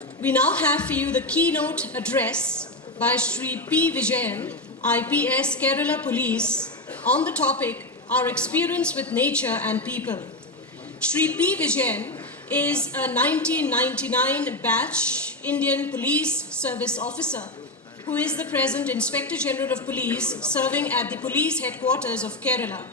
We now have for you the keynote address by Shri P. Vijayan, IPS Kerala Police, on the topic Our Experience with Nature and People. Shri P. Vijayan is a 1999 batch Indian Police Service officer who is the present Inspector General of Police serving at the Police Headquarters of Kerala.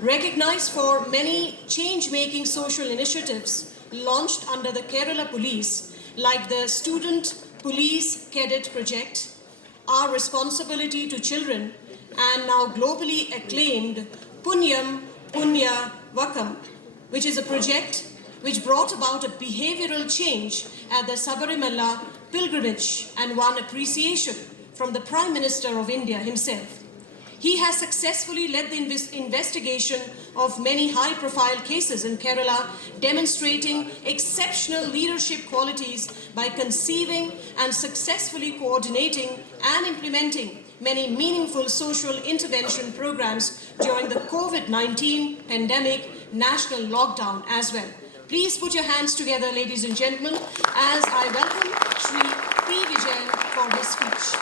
Recognized for many change-making social initiatives launched under the Kerala Police, like the Student Police Cadet Project, Our Responsibility to Children, and now globally acclaimed Punyam Punya Vakam, which is a project which brought about a behavioral change at the Sabarimala pilgrimage and won appreciation from the Prime Minister of India himself. He has successfully led the investigation of many high-profile cases in Kerala, demonstrating exceptional leadership qualities by conceiving and successfully coordinating and implementing many meaningful social intervention programs during the COVID-19 pandemic national lockdown as well. Please put your hands together, ladies and gentlemen, as I welcome Shri P. Vijayan for his speech.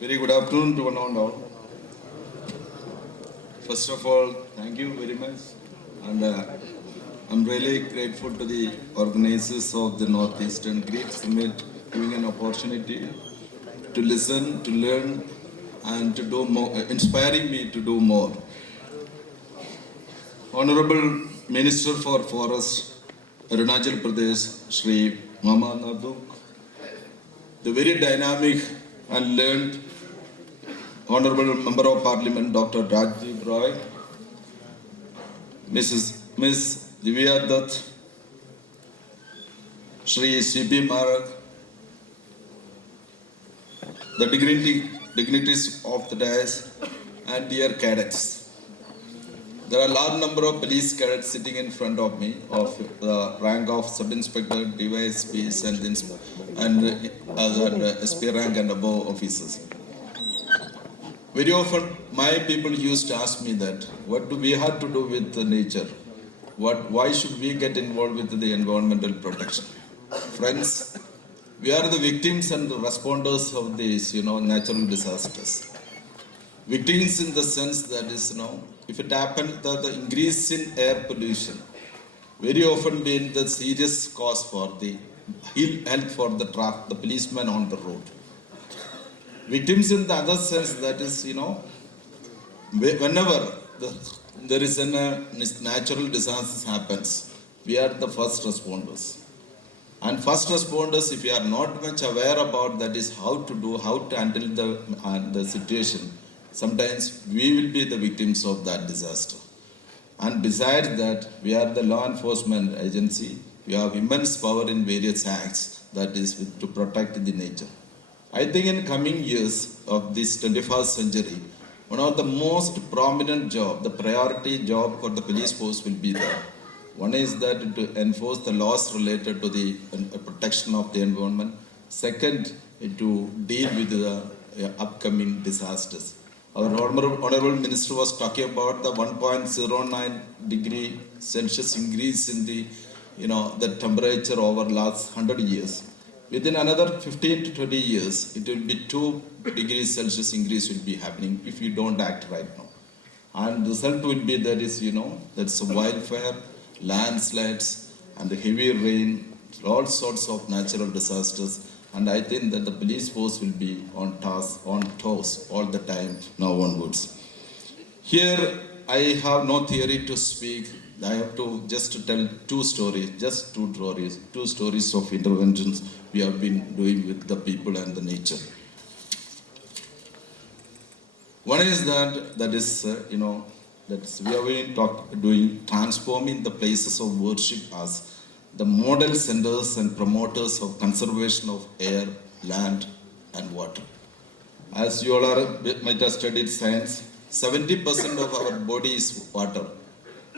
Very good afternoon to one and all. First of all, thank you very much. And I'm really grateful to the organizers of the Northeastern Great Summit giving an opportunity to listen, to learn, and to do more, inspiring me to do more. Honorable Minister for Forest, Arunachal Pradesh, Shri Mama Nadu, the very dynamic and learned Honorable Member of Parliament Dr. Rajdeep Roy, Miss Divya Dutt, Shri C.B. Marak, the dignitaries of the dais, and dear cadets. There are a large number of police cadets sitting in front of me of the rank of sub-inspector, DYSPs, and other SP rank and above officers. Very often, my people used to ask me that, what do we have to do with the nature? Why should we get involved with the environmental protection? Friends, we are the victims and the responders of these, natural disasters. Victims in the sense that is, if it happens that the increase in air pollution, very often being the serious cause for the ill health for the policeman on the road. Victims in the other sense that is, whenever there is a natural disaster happens, we are the first responders. And first responders, if you are not much aware about that is how to handle the situation, sometimes we will be the victims of that disaster. And besides that, we are the law enforcement agency. We have immense power in various acts, that is to protect the nature. I think in coming years of this 21st century, one of the most prominent job, the priority job for the police force will be there. One is that to enforce the laws related to the protection of the environment. Second, to deal with the upcoming disasters. Our Honorable Minister was talking about the 1.09 degree Celsius increase in the temperature over last 100 years. Within another 15 to 20 years, it will be 2 degrees Celsius increase will be happening if you don't act right now. And the result will be that is, that's a wildfire, landslides, and the heavy rain, all sorts of natural disasters. And I think that the police force will be on task, on toes all the time now onwards. Here, I have no theory to speak. I have to just tell two stories of interventions we have been doing with the people and the nature. One is we have been doing transforming the places of worship as the model centers and promoters of conservation of air, land, and water. As you all might have studied science, 70% of our body is water,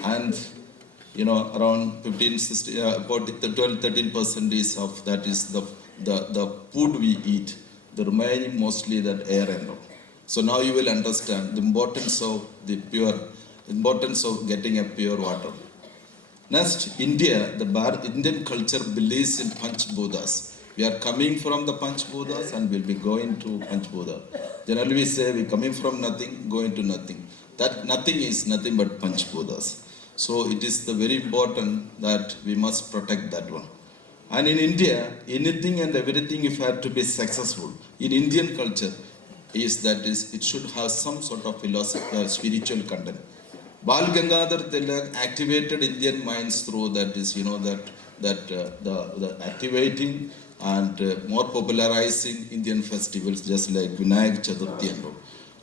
and around 15, 16, about 12, 13% of that is the food we eat. The remaining mostly that air and all. So now you will understand the importance of importance of getting a pure water. Next, India, Indian culture believes in Panch Buddhas. We are coming from the Panch Buddhas and will be going to Panch Buddha. Generally we say we coming from nothing, going to nothing. That nothing is nothing but Panch Buddhas. So it is the very important that we must protect that one. And in India, anything and everything if had to be successful, in Indian culture, it should have some sort of philosophy, spiritual content. Bal Gangadhar Tilak activated Indian minds through that is, the activating and more popularizing Indian festivals just like Vinayak Chaturthi and all.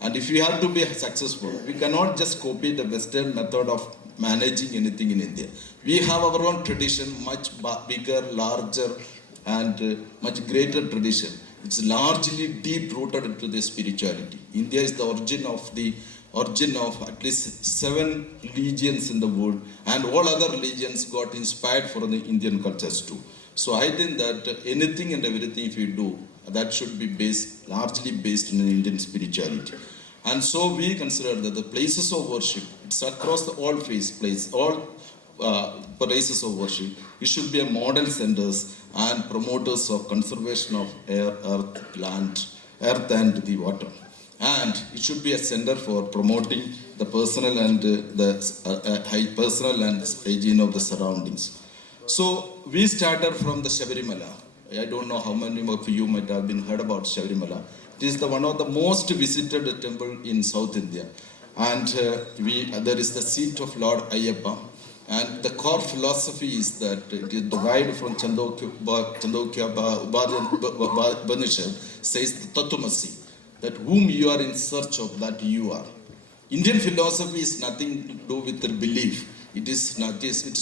And if we have to be successful, we cannot just copy the Western method of managing anything in India. We have our own tradition, much bigger, larger, and much greater tradition. It's largely deep rooted into the spirituality. India is the origin of at least 7 religions in the world, and all other religions got inspired from the Indian cultures too. So I think that anything and everything if you do, that should be largely based in Indian spirituality. And so we consider that the places of worship, it's across all places of worship, it should be a model centers and promoters of conservation of air, earth and the water. And it should be a center for promoting the personal and personal and hygiene of the surroundings. So we started from the Shabarimala. I don't know how many of you might have been heard about Shabarimala. It is one of the most visited temple in South India. And there is the seat of Lord Ayyappa. And the core philosophy is that it is derived from Chandogya Upanishad, says the Tatvamasi, that whom you are in search of, that you are. Indian philosophy is nothing to do with the belief. It's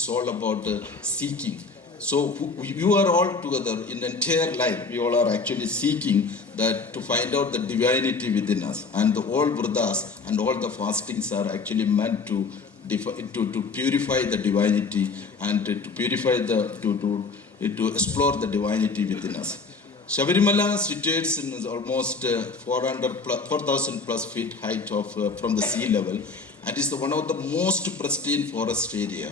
all about seeking. So you are all together in entire life. We all are actually seeking that to find out the divinity within us. And all Buddhas and all the fastings are actually meant to purify the divinity and to explore the divinity within us. Shabarimala situates in almost 4,000 plus feet height from the sea level, and is one of the most pristine forest area.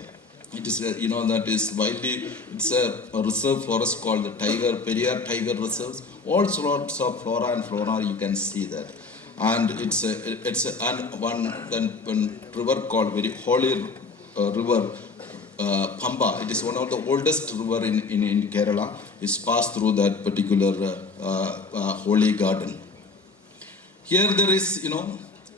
It is, that is widely, it's a reserve forest called the Periyar Tiger Reserves. All sorts of flora and fauna you can see that. And one river called very holy river, Pamba. It is one of the oldest river in Kerala. It's passed through that particular holy garden. Here there is,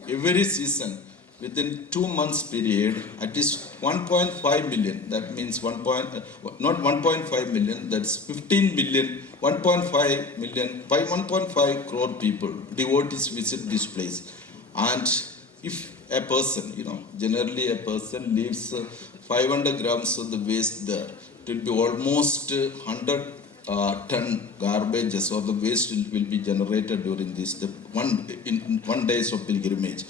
every season, within 2 months period, at least 1.5 million, that means not 1.5 million, that's 15 million, 1.5 million, by 1.5 crore people, devotees visit this place. And if a person, generally a person leaves 500 grams of the waste there, it will be almost 100 ton garbages or the waste will be generated during this in 1 days of pilgrimage.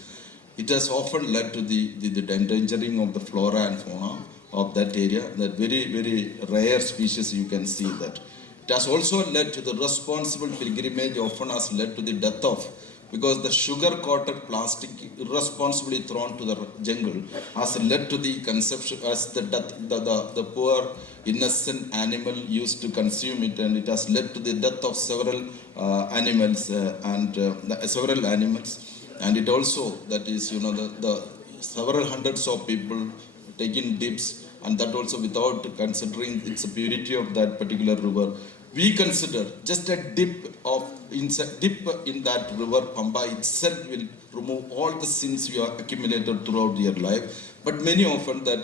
It has often led to the endangering of the flora and fauna of that area, that very, very rare species you can see that. It has also led to the responsible pilgrimage, often has led to the death of, because the sugar-coated plastic irresponsibly thrown to the jungle has led to the conception as the death, the poor innocent animal used to consume it, and it has led to the death of several animals. And it also, that is, the several hundreds of people taking dips, and that also without considering its purity of that particular river. We consider just a dip in that river Pamba itself will remove all the sins you have accumulated throughout your life. But many often that,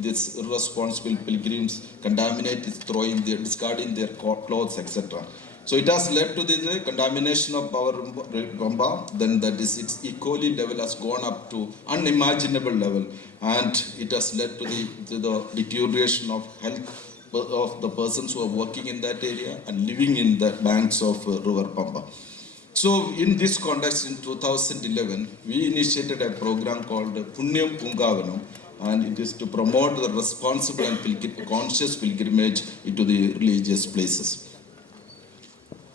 this irresponsible pilgrims contaminate, discarding their clothes, etc. So it has led to the contamination of our Pamba, then that is its E. coli level has gone up to unimaginable level, and it has led to the deterioration of health of the persons who are working in that area and living in the banks of river Pamba. So in this context, in 2011, we initiated a program called Punyam Pungavanam, and it is to promote the responsible and conscious pilgrimage into the religious places.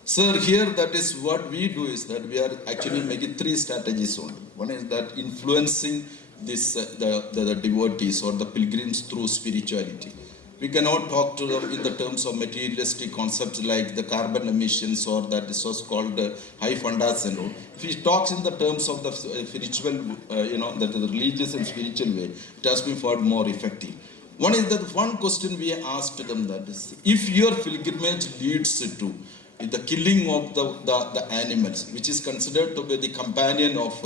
Sir, here that is what we do is that we are actually making three strategies only. One is that influencing this the devotees or the pilgrims through spirituality. We cannot talk to them in the terms of materialistic concepts like the carbon emissions or that is what's called high fundas and all. If he talks in the terms of the spiritual, that is the religious and spiritual way, it has been far more effective. One is that one question we asked them, that is, if your pilgrimage leads to the killing of the animals, which is considered to be the companion of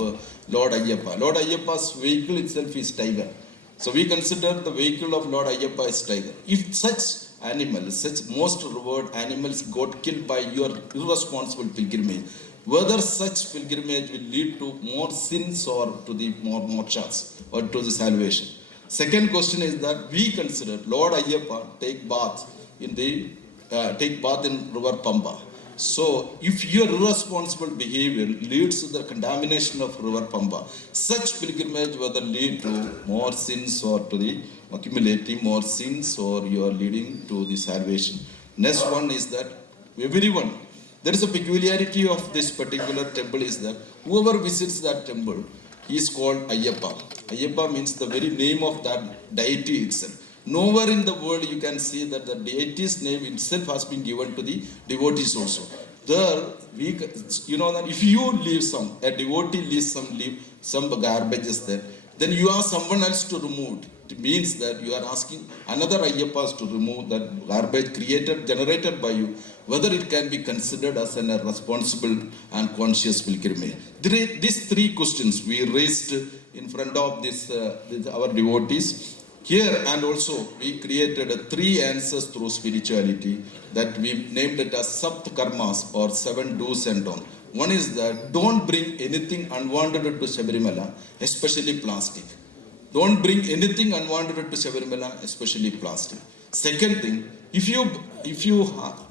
Lord Ayyappa. Lord Ayyappa's vehicle itself is tiger. So we consider the vehicle of Lord Ayyappa as tiger. If such animals, such most revered animals got killed by your irresponsible pilgrimage, whether such pilgrimage will lead to more sins or to the more mokshas or to the salvation. Second question is that we consider Lord Ayyappa take bath in river Pamba. So if your irresponsible behavior leads to the contamination of river Pamba, such pilgrimage whether lead to more sins or to the accumulating more sins or you are leading to the salvation. Next one is that everyone, there is a peculiarity of this particular temple is that whoever visits that temple, he is called Ayyappa. Ayyappa means the very name of that deity itself. Nowhere in the world you can see that the deity's name itself has been given to the devotees also. There, that if you leave a devotee leaves some garbage is there, then you ask someone else to remove it. It means that you are asking another Ayyappas to remove that garbage generated by you, whether it can be considered as a responsible and conscious pilgrimage. These three questions we raised in front of our devotees. Here and also we created three answers through spirituality that we named it as Sapt Karmas or 7 do's and don'ts. One is that don't bring anything unwanted to Sabarimala, especially plastic. Don't bring anything unwanted to Sabarimala, especially plastic. Second thing, if you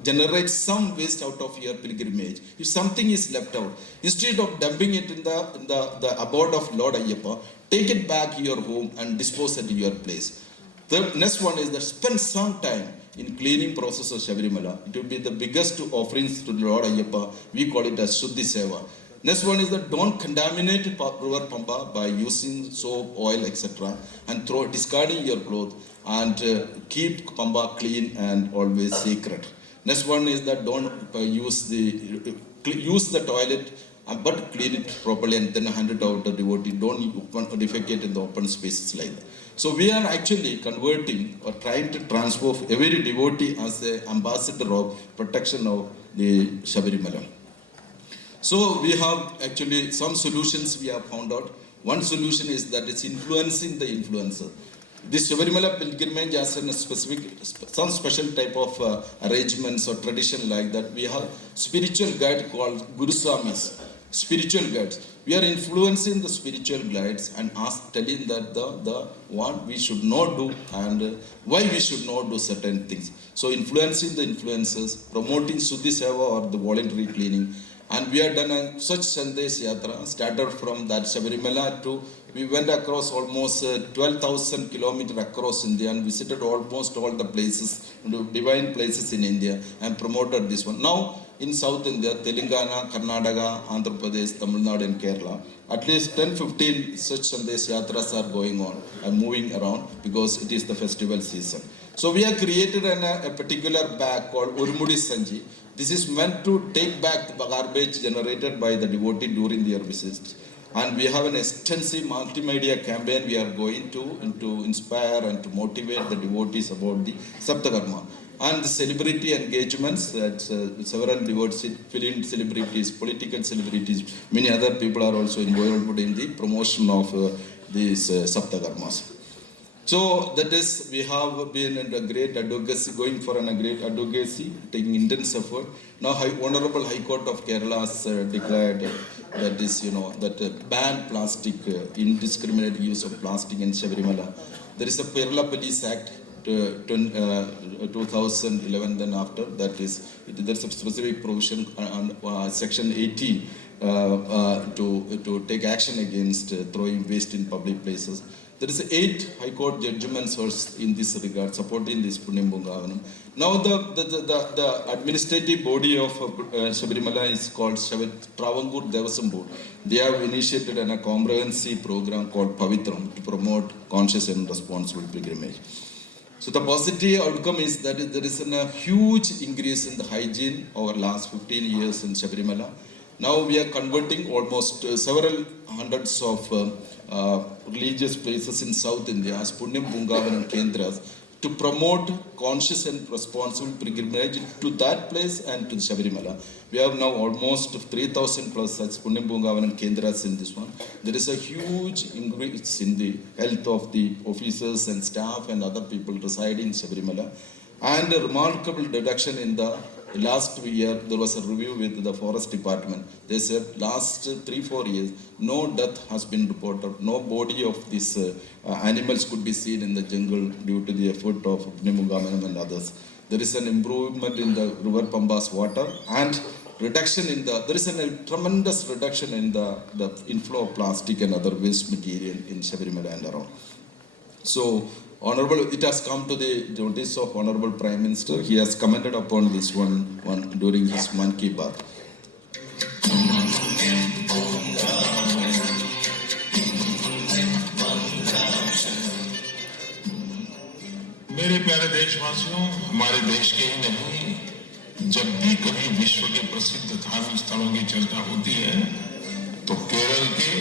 generate some waste out of your pilgrimage, if something is left out, instead of dumping it in the abode of Lord Ayyappa, take it back to your home and dispose it to your place. The next one is that spend some time in cleaning process of Sabarimala. It will be the biggest offerings to Lord Ayyappa. We call it as Shuddhi Seva. Next one is that don't contaminate river Pamba by using soap, oil, etc. and discarding your clothes and keep Pamba clean and always sacred. Next one is that don't use the toilet but clean it properly and then hand it out to the devotee. Don't defecate in the open spaces like that. So we are actually converting or trying to transform every devotee as an ambassador of protection of the Sabarimala. So we have actually some solutions we have found out. One solution is that it's influencing the influencer. This Sabarimala pilgrimage has some special type of arrangements or tradition like that. We have spiritual guide called Guru Swamis, spiritual guides. We are influencing the spiritual guides and telling that the what we should not do and why we should not do certain things. So influencing the influencers, promoting Shuddhi Seva or the voluntary cleaning. And we have done a such Sandesh Yatra, started from that Sabarimala to, we went across almost 12,000 kilometers across India and visited almost all the places, divine places in India and promoted this one. Now in South India, Telangana, Karnataka, Andhra Pradesh, Tamil Nadu and Kerala, at least 10-15 such Sandesh Yatras are going on and moving around because it is the festival season. So we have created a particular bag called Urmudi Sanji. This is meant to take back the garbage generated by the devotee during their visits. And we have an extensive multimedia campaign we are going to inspire and to motivate the devotees about the Saptakarma. And the celebrity engagements that several devotees, film celebrities, political celebrities, many other people are also involved in the promotion of these Saptakarmas. So that is, we have been in a great advocacy, going for a great advocacy, taking intense effort. Now, Honorable High Court of Kerala has declared that is, that ban plastic, indiscriminate use of plastic in Sabarimala. There is a Kerala Police Act 2011, then after, that is, there's a specific provision on Section 18 to take action against throwing waste in public places. There is 8 High Court judgments in this regard supporting this Punyam Bungavanam. Now the administrative body of Sabarimala is called Travangur Devasam Board. They have initiated a comprehensive program called Pavitram to promote conscious and responsible pilgrimage. So the positive outcome is that there is a huge increase in the hygiene over last 15 years in Sabarimala. Now we are converting almost several hundreds of religious places in South India as Punyam Bungavanam Kendras to promote conscious and responsible pilgrimage to that place and to Sabarimala. We have now almost 3,000 plus such Punyam Bungavanam Kendras in this one. There is a huge increase in the health of the officers and staff and other people residing in Sabarimala. And a remarkable reduction in the last year, there was a review with the forest department. They said last 3-4 years, no death has been reported, no body of these animals could be seen in the jungle due to the effort of Punyam and others. There is an improvement in the river Pamba's water and reduction in there is a tremendous reduction in the inflow of plastic and other waste material in Sabarimala and around. So, Honorable, it has come to the notice of Honorable Prime Minister. He has commented upon this one during his Mann Ki Baat. मेरे प्यारे देशवासियों, हमारे देश के ही नहीं, जब भी कभी विश्व के प्रसिद्ध धार्मिक स्थलों की चर्चा होती है, तो केरल के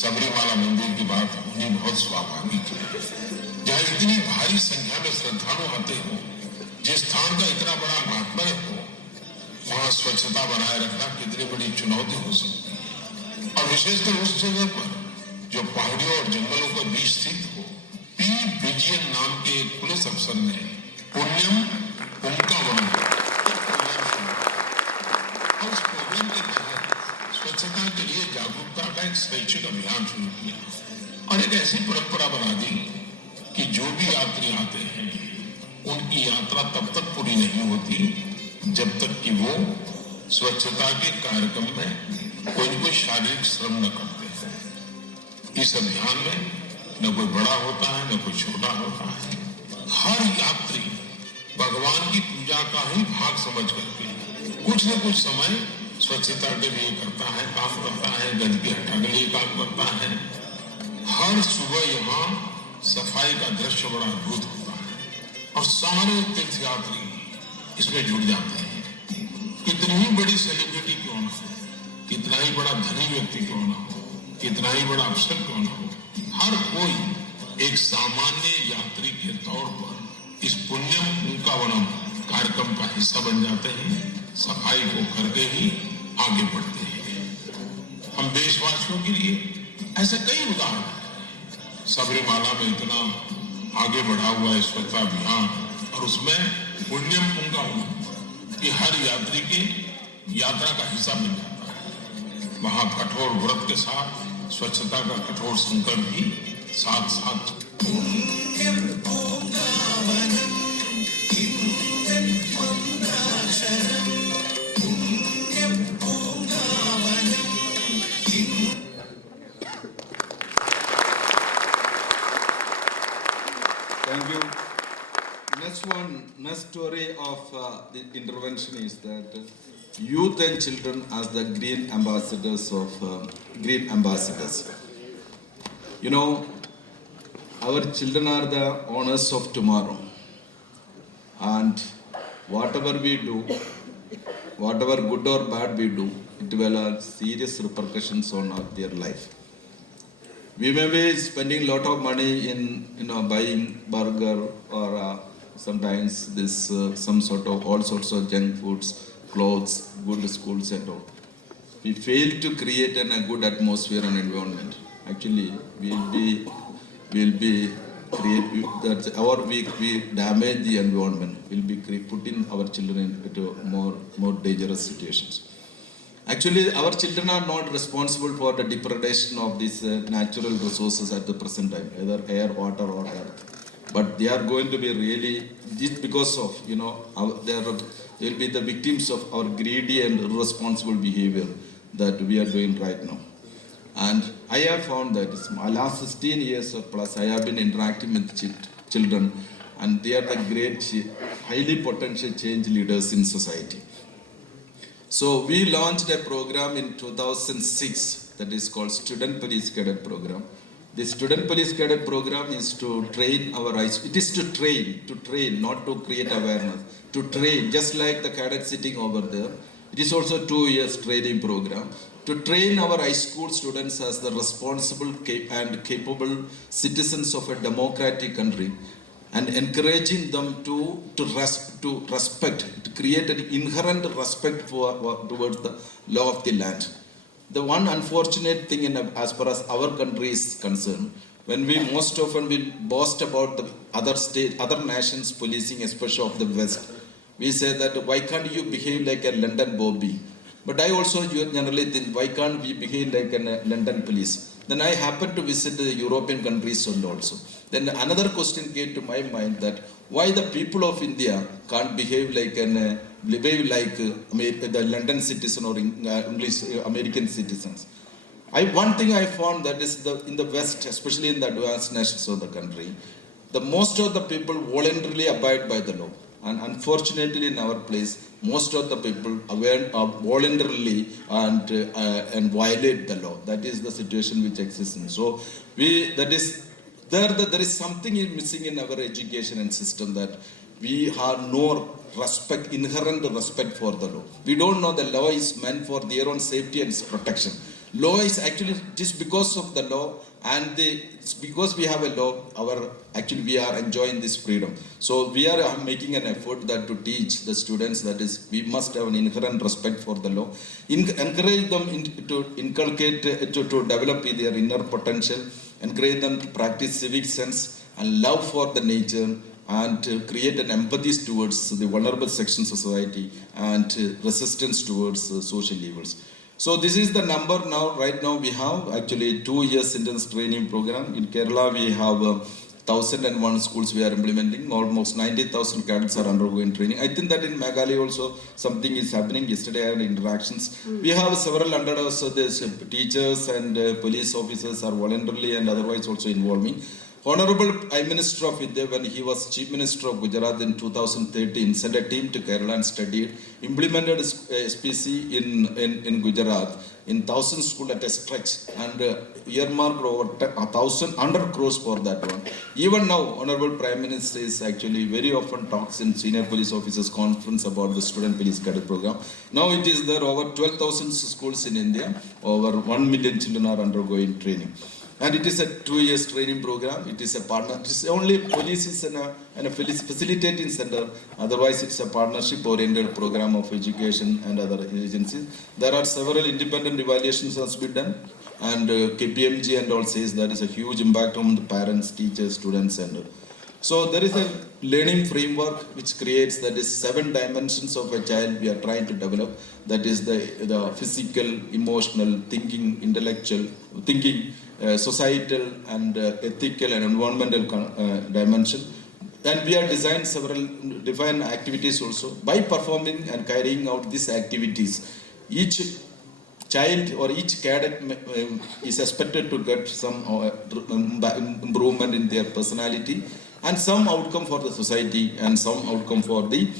सबरीमाला मंदिर की बात होनी बहुत स्वाभाविक है। जहाँ इतनी भारी संख्या में श्रद्धालु आते हो, जिस स्थान का इतना बड़ा महात्म्य हो, वहाँ स्वच्छता बनाए रखना कितनी बड़ी चुनौती हो सकती है। और विशेषकर उस जगह पर जो पहाड़ियों और जंगलों के बीच स्थित हो। पी विजयन नाम के एक पुलिस अफसर ने पुण्यम पुंकावनम और उस प्रोग्राम के तहत स्वच्छता के लिए जागरूकता का एक स्वैच्छिक अभियान शुरू किया और एक ऐसी परंपरा बना दी कि जो भी यात्री आते हैं उनकी यात्रा तब तक पूरी नहीं होती जब तक कि वो स्वच्छता के कार्यक्रम में कोई शारीरिक श्रम न करते हैं। इस अभियान में न कोई बड़ा होता है न कोई छोटा होता है। हर यात्री भगवान की पूजा का ही भाग समझ करके कुछ न कुछ समय स्वच्छता के लिए करता है, काम करता है, गंदगी हटाने के लिए काम करता है। हर सुबह यहाँ सफाई का दृश्य बड़ा अद्भुत होता है और सारे तीर्थयात्री इसमें जुड़ जाते हैं। कितनी ही बड़ी सेलिब्रिटी क्यों ना हो, कितना ही बड़ा धनी व्यक्ति क्यों ना हो, कितना ही बड़ा अफसर क्यों ना हो, हर कोई एक सामान्य यात्री के तौर पर इस पुण्यम पुंकावनम कार्यक्रम का हिस्सा बन जाते हैं, सफाई को करके ही आगे बढ़ते हैं। हम देशवासियों के लिए ऐसे कई उदाहरण हैं। सबरीमाला में इतना आगे बढ़ा हुआ है स्वच्छता अभियान और उसमें पुण्यम पुंकावनम कि हर यात्री के यात्रा का हिस्सा बन जाता है। वहां कठोर व्रत के साथ स्वच्छता का कठोर संकल्प भी साथ साथ। Thank you. Next story of the intervention is that youth and children as the green ambassadors of green ambassadors. You know, our children are the owners of tomorrow, and whatever we do, whatever good or bad we do, it will have serious repercussions on their life. We may be spending a lot of money in buying burger or sometimes this some sort of all sorts of junk foods, clothes, good schools and all. We fail to create a good atmosphere and environment. Actually, we damage the environment. We'll be putting our children into more dangerous situations. Actually, our children are not responsible for the depredation of these natural resources at the present time, either air, water, or earth. But they are going to be really, just because of, they'll be the victims of our greedy and irresponsible behavior that we are doing right now. And I have found that my last 16 years or plus, I have been interacting with children, and they are the great, highly potential change leaders in society. So we launched a program in 2006 that is called Student Police Cadet Program. The Student Police Cadet Program is to train our eyes. It is to train, not to create awareness. To train, just like the cadet sitting over there. It is also 2 years training program. To train our high school students as the responsible and capable citizens of a democratic country, and encouraging them to respect, to create an inherent respect towards the law of the land. The one unfortunate thing as far as our country is concerned, when we most often we boast about the other nations policing, especially of the West, we say that why can't you behave like a London Bobby? But I also generally think, why can't we behave like a London police? Then I happened to visit the European countries also. Then another question came to my mind, that why the people of India can't behave like the London citizen or English American citizens. One thing I found, that is in the West, especially in the advanced nations of the country, the most of the people voluntarily abide by the law. And unfortunately, in our place, most of the people voluntarily and violate the law. That is the situation which exists. So there is something missing in our education and system, that we have no respect, inherent respect for the law. We don't know the law is meant for their own safety and its protection. Law is actually just because of the law, and it's because we have a law, we are enjoying this freedom. So we are making an effort that to teach the students, that is, we must have an inherent respect for the law, encourage them to inculcate, to develop their inner potential, encourage them to practice civic sense and love for the nature, and to create an empathy towards the vulnerable sections of society, and resistance towards social evils. So this is the number now. Right now we have actually 2 years intense training program. In Kerala we have 1,001 schools we are implementing. Almost 90,000 cadets are undergoing training. I think that in Meghalaya also something is happening. Yesterday I had interactions. We have several hundred also teachers and police officers are voluntarily and otherwise also involving. Honorable Prime Minister of India, when he was Chief Minister of Gujarat in 2013, sent a team to Kerala and studied, implemented SPC in Gujarat in 1,000 schools at a stretch, and earmarked over 1,100 crores for that one. Even now, Honorable Prime Minister is actually very often talks in senior police officers conference about the student police cadet program. Now it is there over 12,000 schools in India, over 1 million children are undergoing training. And it is a 2 years training program. It is a partner. It is only police is a facilitating center. Otherwise, it's a partnership-oriented program of education and other agencies. There are several independent evaluations has been done, and KPMG and all says there is a huge impact on the parents, teachers, students, and so there is a learning framework which creates, that is 7 dimensions of a child we are trying to develop. That is the physical, emotional, thinking, intellectual, thinking, societal and ethical and environmental dimension. And we have designed several defined activities also. By performing and carrying out these activities, each child or each cadet is expected to get some improvement in their personality, and some outcome for the society, and some outcome for the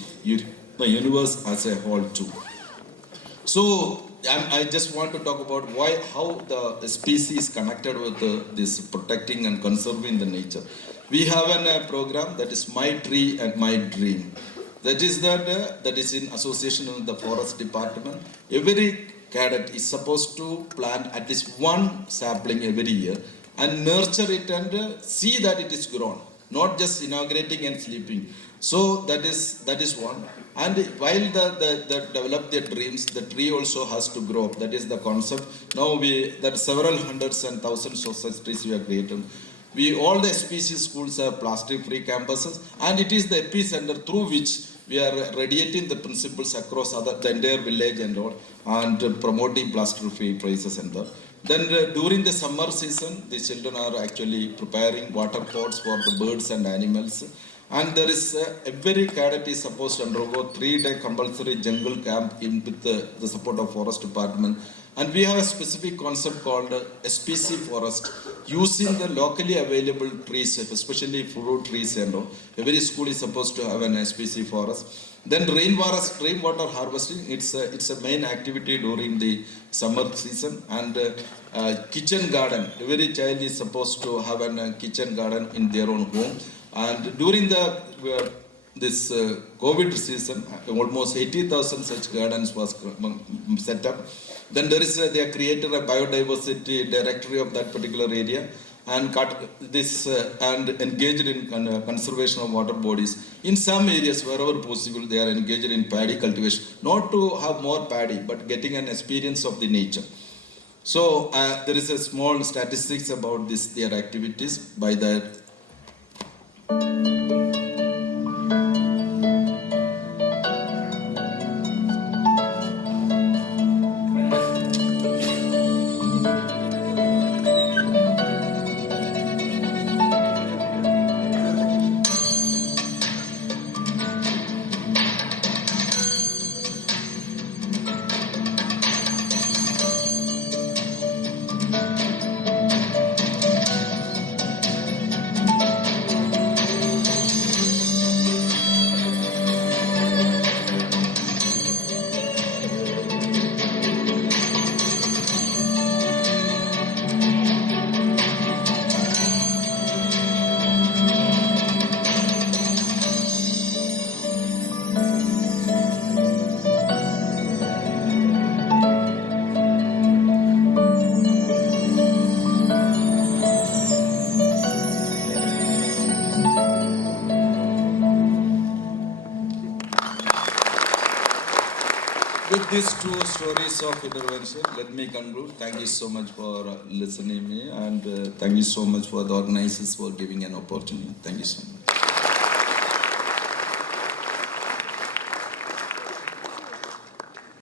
universe as a whole too. So I just want to talk about how the species is connected with this protecting and conserving the nature. We have a program that is My Tree and My Dream. That is in association with the Forest Department. Every cadet is supposed to plant at least one sapling every year and nurture it and see that it is grown, not just inaugurating and sleeping. So that is one. And while the develop their dreams, the tree also has to grow up. That is the concept. Now there are several hundreds and thousands of such trees we have created. All the species schools have plastic-free campuses, and it is the epicenter through which we are radiating the principles across the entire village and all, and promoting plastic-free places and all. Then during the summer season, the children are actually preparing water pots for the birds and animals. And there is every cadet is supposed to undergo 3-day compulsory jungle camp with the support of Forest Department. And we have a specific concept called SPC forest, using the locally available trees, especially fruit trees and all. Every school is supposed to have an SPC forest. Then rainwater harvesting, it's a main activity during the summer season. And kitchen garden, every child is supposed to have a kitchen garden in their own home. And during this COVID season, almost 80,000 such gardens was set up. Then they have created a biodiversity directory of that particular area, and and engaged in conservation of water bodies. In some areas, wherever possible, they are engaged in paddy cultivation, not to have more paddy, but getting an experience of the nature. So there is a small statistics about their activities by that. With these two stories of intervention, let me conclude. Thank you so much for listening to me, and thank you so much for the organizers for giving an opportunity. Thank you so much.